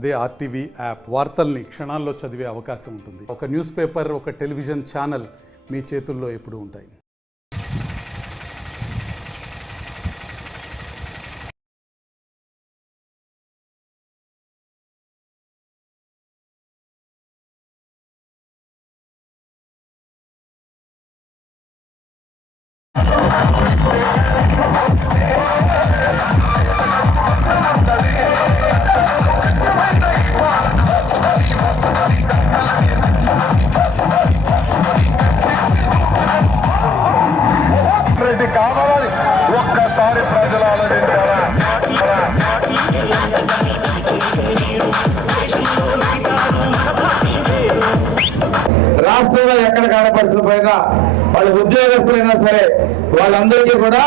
అదే RTV app వార్తల్ని క్షణాల్లో చదివే అవకాశం ఉంటుంది. ఒక న్యూస్ పేపర్, ఒక టెలివిజన్ ఛానల్ మీ చేతుల్లో ఎప్పుడూ ఉంటాయి. కావాలి ఒక్కసారి ప్రజలు ఆలోచించారా? రాష్ట్రంలో ఎక్కడ కనపరిచిన పోయినా వాళ్ళు ఉద్యోగస్తులైనా సరే వాళ్ళందరికీ కూడా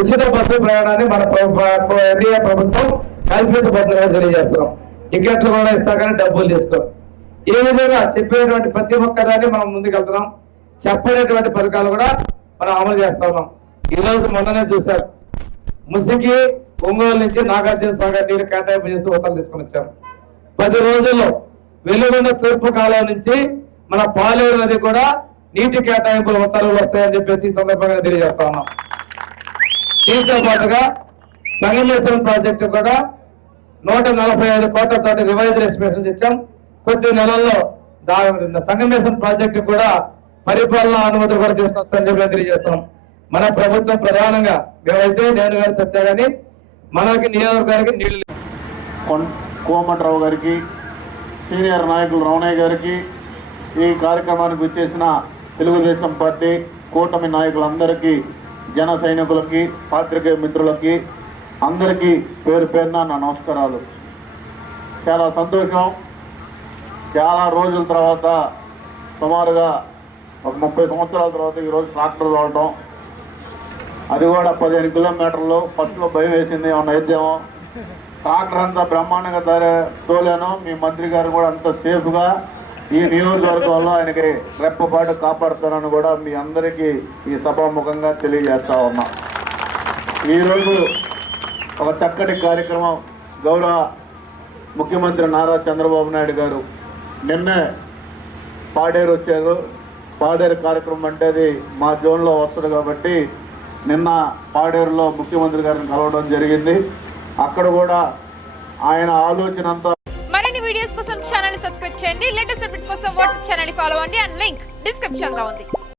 ఉచిత బస్సు ప్రయాణాన్ని మన ఎన్డీఏ ప్రభుత్వం కల్పించబోతుందని తెలియజేస్తున్నాం. టికెట్లు కూడా ఇస్తా కానీ డబ్బులు తీసుకో. ఈ విధంగా చెప్పేటువంటి ప్రతి ఒక్కదాన్ని మనం ముందుకెళ్తున్నాం. చెప్పలేటువంటి పథకాలు కూడా మనం అమలు చేస్తా ఉన్నాం. ఈరోజు మొన్ననే చూశారు, ముసికి ఒంగోలు నుంచి నాగార్జున సాగర్ నీరు కేటాయింపు చేస్తూ ఉత్తర్వులు తీసుకొని వచ్చారు. 10 రోజుల్లో వెలుగొండ తూర్పు కాలువ నుంచి మన పాలేరు నది కూడా నీటి కేటాయింపులు ఉత్తర్వులు వస్తాయని చెప్పేసి ఈ సందర్భంగా తెలియజేస్తా ఉన్నాం. దీంతో పాటుగా సంగమేశ్వరం ప్రాజెక్టు కూడా 145 కోట్లతో రివైజ్ ఎస్టిమేషన్ ఇచ్చాం. కొద్ది నెలల్లో సంగమేశ్వరం ప్రాజెక్టు కూడా పరిపాలనా అనుమతులు కూడా తీసుకొస్తారని చెప్పి తెలియజేస్తున్నాం. మన ప్రభుత్వం ప్రధానంగా మేమైతే నేను గారు సత్య కానీ మనకి నియోజకవర్గానికి నీళ్లు కోమటిరావు గారికి, సీనియర్ నాయకులు రమణయ్య గారికి, ఈ కార్యక్రమానికి వచ్చేసిన తెలుగుదేశం పార్టీ కూటమి నాయకులందరికీ, జన సైనికులకి, పాత్రికేయ మిత్రులకి అందరికీ పేరు పేరున నా నమస్కారాలు. చాలా సంతోషం. చాలా రోజుల తర్వాత, సుమారుగా ఒక 30 సంవత్సరాల తర్వాత ఈరోజు ట్రాక్టర్ తోలటం, అది కూడా 15 కిలోమీటర్లు. ఫస్ట్లో భయం వేసింది, ఏమన్నా అయిద్దేమో. ట్రాక్టర్ అంతా బ్రహ్మాండంగా తోలాను. మీ మంత్రి గారు కూడా అంత సేఫ్గా ఈ నియోజకవర్గంలో ఆయనకి రెప్పపాటు కాపాడుతానని కూడా మీ అందరికీ ఈ సభాముఖంగా తెలియజేస్తా ఉన్నా. ఈరోజు ఒక చక్కటి కార్యక్రమం గౌరవ ముఖ్యమంత్రి నారా చంద్రబాబు నాయుడు గారు నిన్నే పాడేరు వచ్చారు. పాడేరు కార్యక్రమం అంటే అది మా జోన్లో వస్తుంది కాబట్టి నిన్న పాడేరులో ముఖ్యమంత్రి గారిని కలవడం జరిగింది. అక్కడ కూడా ఆయన ఆలోచన అంతా. మరిన్ని వీడియోస్ కోసం ఛానల్ ని సబ్స్క్రైబ్ చేయండి. లేటెస్ట్ అప్డేట్స్ కోసం వాట్సాప్ ఛానల్ ని ఫాలో అవ్వండి. అండ్ లింక్ డిస్క్రిప్షన్ లో ఉంది.